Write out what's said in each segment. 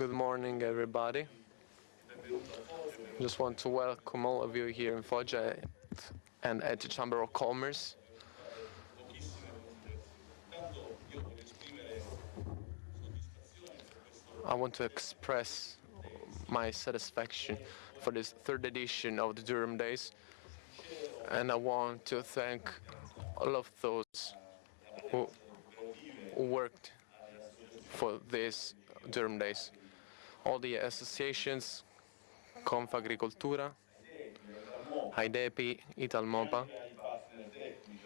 Good morning, everybody. Just want to welcome all of you here in Foggia and at the Chamber of Commerce. I want to express my satisfaction for this third edition of the DurumDays, and I want to thank all of those who worked for this DurumDays. All the associations, Confagricoltura, Haidepi, Italmopa,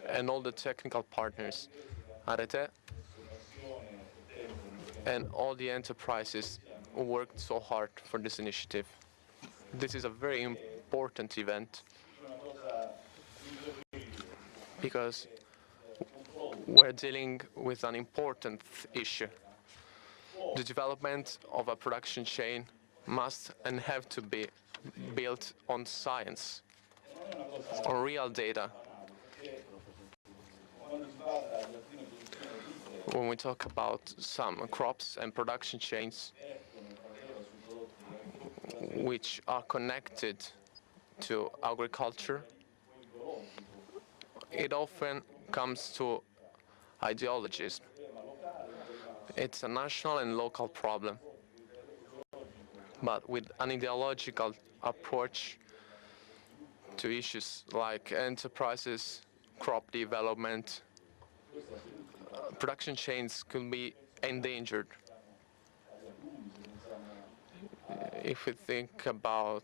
and all the technical partners, Arete, and all the enterprises who worked so hard for this initiative. This is a very important event because we're dealing with an important issue. The development of a production chain must and have to be built on science, on real data. When we talk about some crops and production chains which are connected to agriculture, it often comes to ideologies. It's a national and local problem, but with an ideological approach to issues like enterprises, crop development, production chains could be endangered. If we think about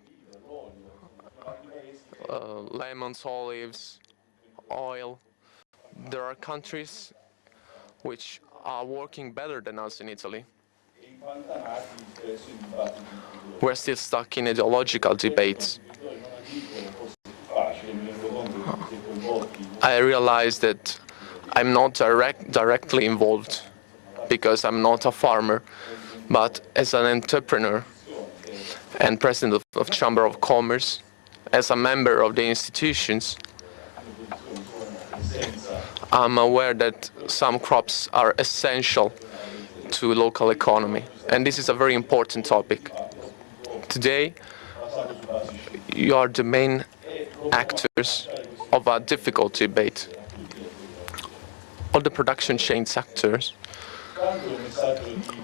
lemons, olives, oil, there are countries which are working better than us in Italy. We're still stuck in ideological debates. I realize that I'm not directly involved because I'm not a farmer, but as an entrepreneur and president of Chamber of Commerce, as a member of the institutions, I'm aware that some crops are essential to local economy, and this is a very important topic. Today, you are the main actors of a difficult debate. All the production chain sectors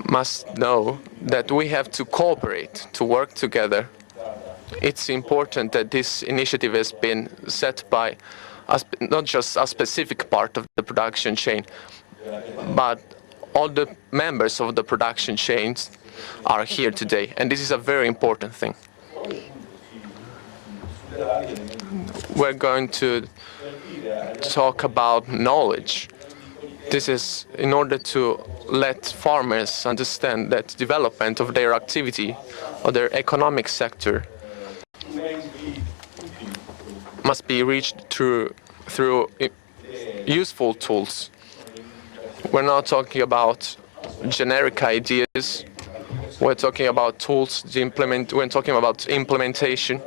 must know that we have to cooperate, to work together. It's important that this initiative has been set by not just a specific part of the production chain, but all the members of the production chains are here today, and this is a very important thing. We're going to talk about knowledge. This is in order to let farmers understand that development of their activity or their economic sector must be reached through useful tools. We're not talking about generic ideas. We're talking about tools to implement. We're talking about implementation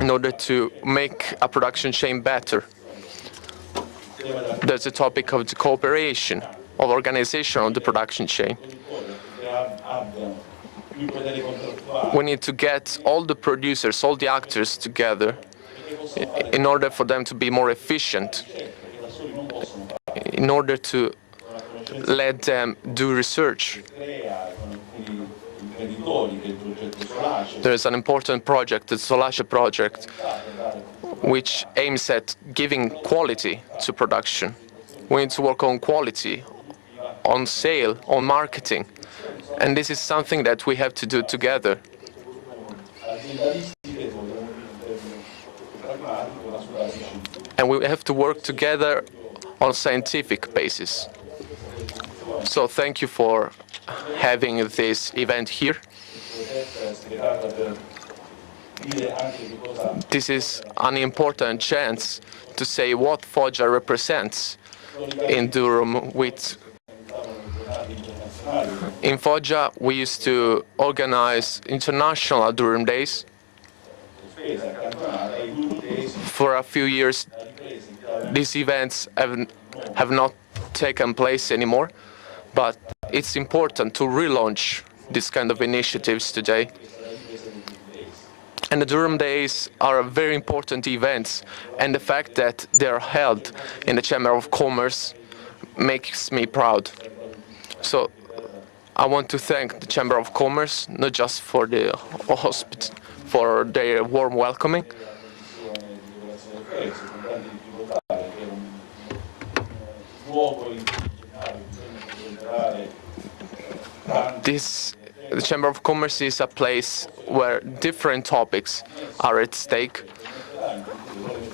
in order to make a production chain better. There's the topic of the cooperation, of organization of the production chain. We need to get all the producers, all the actors together in order for them to be more efficient, in order to let them do research. There is an important project, the Solace project, which aims at giving quality to production. We need to work on quality, on sale, on marketing, and this is something that we have to do together. And we have to work together on a scientific basis. So thank you for having this event here. This is an important chance to say what Foggia represents in Durum. In Foggia, we used to organize international DurumDays. For a few years, these events have not taken place anymore, but it's important to relaunch this kind of initiatives today. And the Durum Days are very important events, and the fact that they are held in the Chamber of Commerce makes me proud. So I want to thank the Chamber of Commerce, not just for for their warm welcoming. The Chamber of Commerce is a place where different topics are at stake,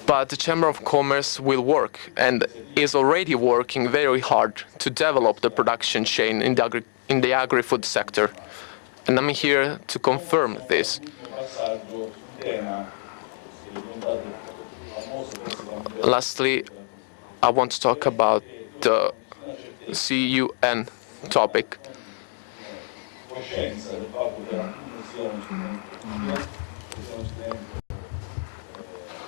but the Chamber of Commerce will work and is already working very hard to develop the production chain in the agri-food sector. And I'm here to confirm this. Lastly, I want to talk about the CUN topic.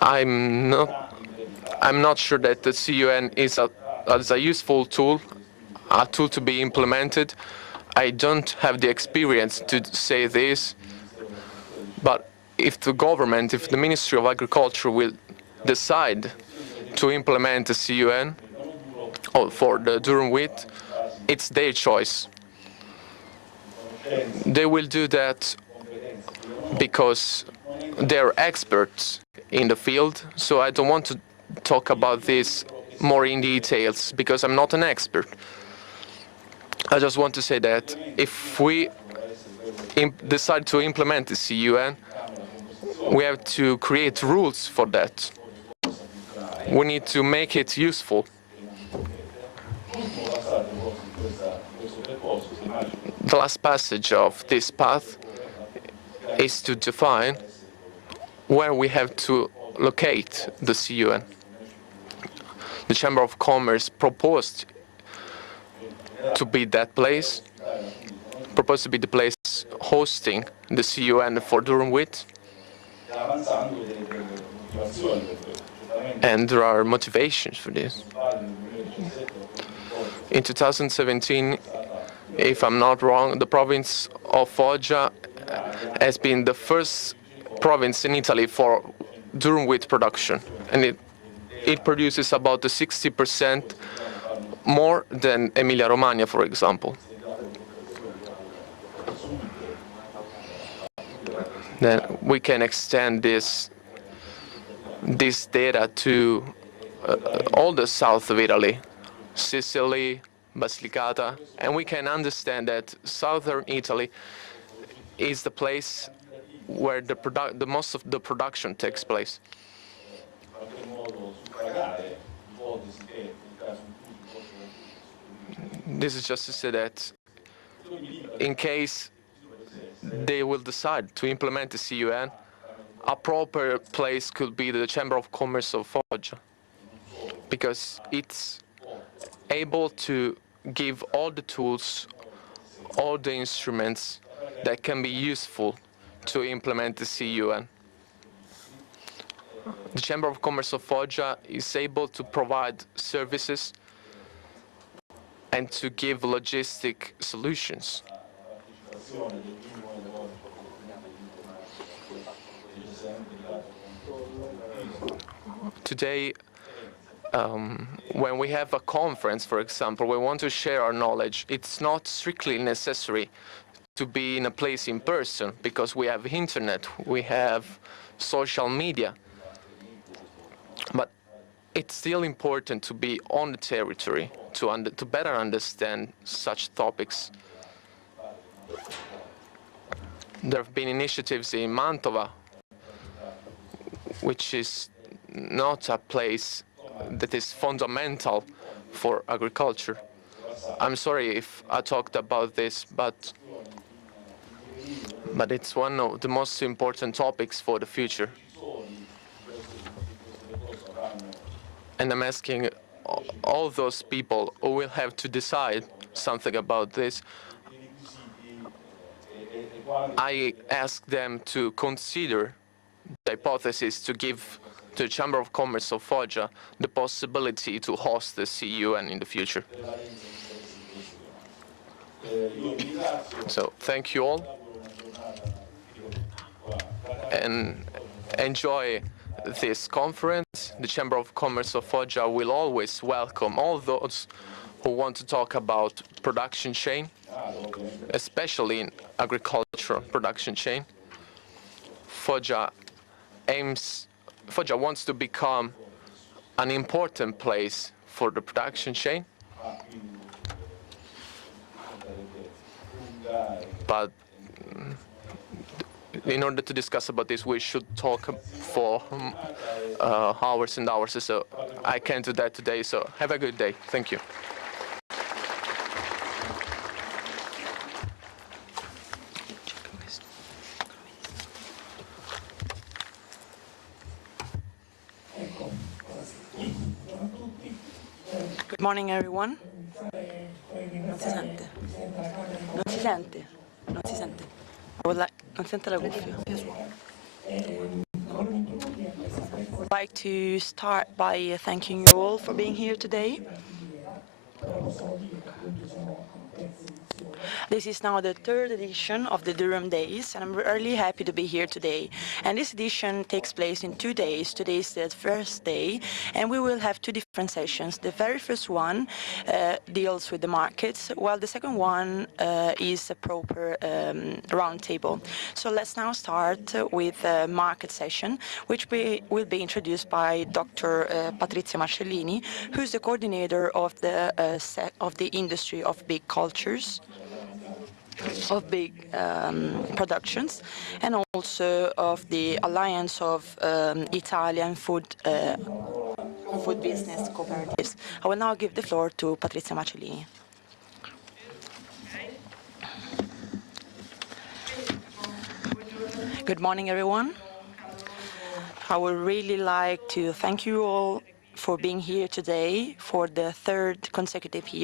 I'm not sure that the CUN is a useful tool, a tool to be implemented. I don't have the experience to say this, but if the government, if the Ministry of Agriculture will decide to implement the CUN for the durum wheat, it's their choice. They will do that because they're experts in the field, so I don't want to talk about this more in details because I'm not an expert. I just want to say that if we decide to implement the CUN, we have to create rules for that. We need to make it useful. The last passage of this path is to define where we have to locate the CUN. The Chamber of Commerce proposed to be that place, proposed to be the place hosting the CUN for durum wheat. And there are motivations for this. In 2017, if I'm not wrong, the province of Foggia has been the first province in Italy for durum wheat production, and it produces about 60% more than Emilia-Romagna, for example. Then we can extend this data to all the south of Italy, Sicily, Basilicata, and we can understand that southern Italy is the place where the most of the production takes place. This is just to say that in case they will decide to implement the CUN, a proper place could be the Chamber of Commerce of Foggia, because it's able to give all the tools, all the instruments that can be useful to implement the CUN. The Chamber of Commerce of Foggia is able to provide services and to give logistic solutions. Today, when we have a conference, for example, we want to share our knowledge. It's not strictly necessary to be in a place in person because we have internet, we have social media. But it's still important to be on the territory to better understand such topics. There have been initiatives in Mantova, which is not a place that is fundamental for agriculture. I'm sorry if I talked about this, but it's one of the most important topics for the future. And I'm asking all those people who will have to decide something about this, I ask them to consider the hypothesis to give to the Chamber of Commerce of Foggia the possibility to host the CUN in the future. So thank you all, and enjoy this conference. The Chamber of Commerce of Foggia will always welcome all those who want to talk about production chain, especially in agricultural production chain. Foggia wants to become an important place for the production chain, but in order to discuss about this, we should talk for hours and hours. So I can't do that today. So have a good day. Thank you. Good morning, everyone. Non si sente. Non si sente. Non si sente. Non sente la cuffia. I'd like to start by thanking you all for being here today. This is now the third edition of the DurumDays, and I'm really happy to be here today. And this edition takes place in 2 days. Today is the first day, and we will have two different sessions. The very first one deals with the markets, while the second one is a proper roundtable. So let's now start with the market session, which will be introduced by Dr. Patrizia Marcellini, who's the coordinator of the industry of big cultures, of big productions, and also of the Alliance of Italian food business cooperatives. I will now give the floor to Patrizia Marcellini. Good morning, everyone. I would really like to thank you all for being here today for the third consecutive year